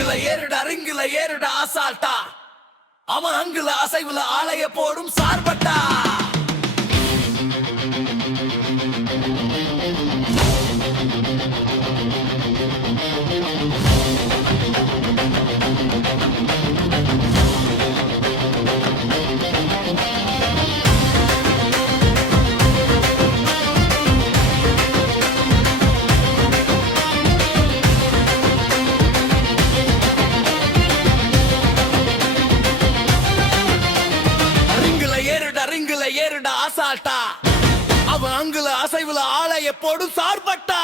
ரிங்குல ஏறுடா அசால்ட்டா. அவன் அங்குல அசைவுல ஆளைய போடும் சார்பட்டா. ரிங்குல ஏறுடா அசால்ட்டா. அவன் அங்குல அசைவுல ஆளைய போடும் சார்பட்டா.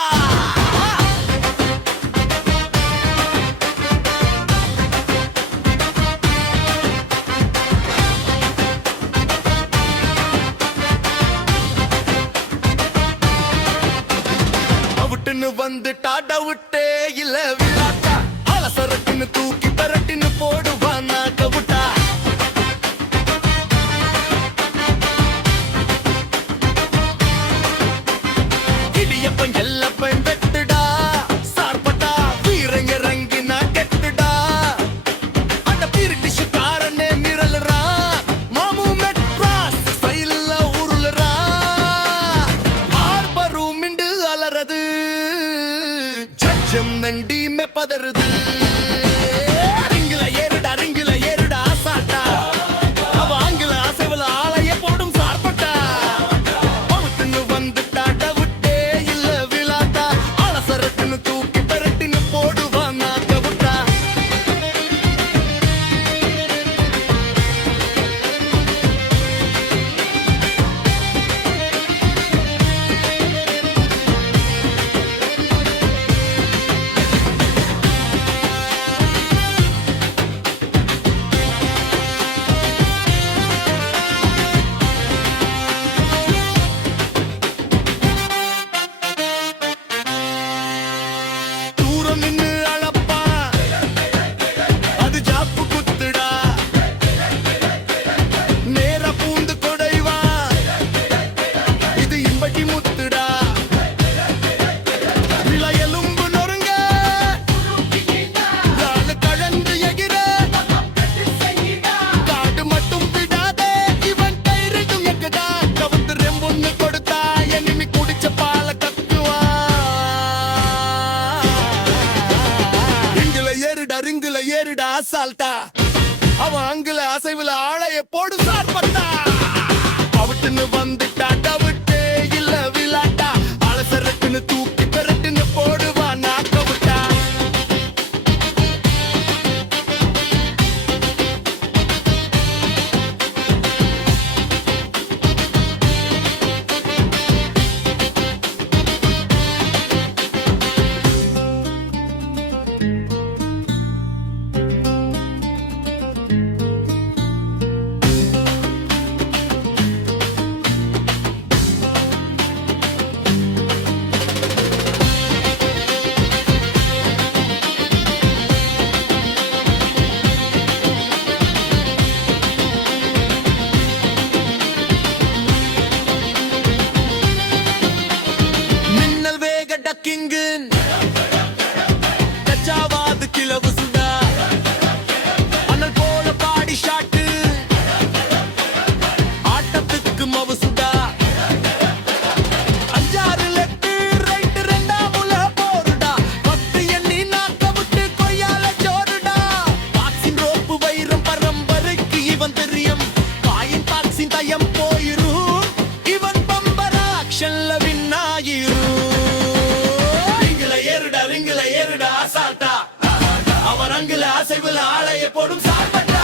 அவுட்டுன்னு வந்துட்டா டவுட்டே இல்ல விளாட்டா. அலசரக்குன்னு தூக்கி பெரட்டின்னு போடுவான் கவுட்டா. எல்லப்பன் வெட்டுடா சார்பட்டா. வீரங்க ரங்கினா கெட்டுடா. அந்த பீரிட்டிஷுக்காரனே மிரல்றா. மாமு மெட்ராஸ் ஸ்டைல்ல உருளுறா. ஆர்பரும் மிண்டு அலறது. ஜட்ஜம் நண்டி மெப்பதறுது. ரிங்குல ஏறுடா அசால்ட்டா. அவ ஆங்கில அசைவுல ஆளைய போடும் சார்பட்டா. பவுத்துன்னு வந்துட்டா தூக்கி பெரட்டின்னு போடுவான் கவுட்டா. ரிங்குல ஏறுடா அசால்ட்டா. அவன் அங்குல அசைவுல ஆளைய போடு சார்பட்டா. அவுட்டுன்னு வந்துட்டா டவுட்டே இல்ல விளாட்டா. அலசரக்குன்னு தூக்கி பெரட்டுன்னு போடுவான் கவுட்டா. கச்சாவாது கிளவு சுடா. அனல் போல பாடி ஷாட்டு. ஆட்டத்துக்கு மவுசுடா. 5-6 லெஃப்ட் ரைட் ரெண்டாமுல போருடா. 10 எண்ணி நாக்க விட்டு கொய்யால ஜோருடா. பாக்ஸின் ரோப்பு வைரம் பரம்பரைக்கு இவன் தெரியும். காயின் பாக்ஸின் தயம் போயிரும். இவன் பம்பர ஆக்ஷன்ல வின்னாயிரும். ரிங்குல ஏறுடா அசால்ட்டா. அவர் அங்குல அசைவுல ஆளைய போடும் சார்பட்டா.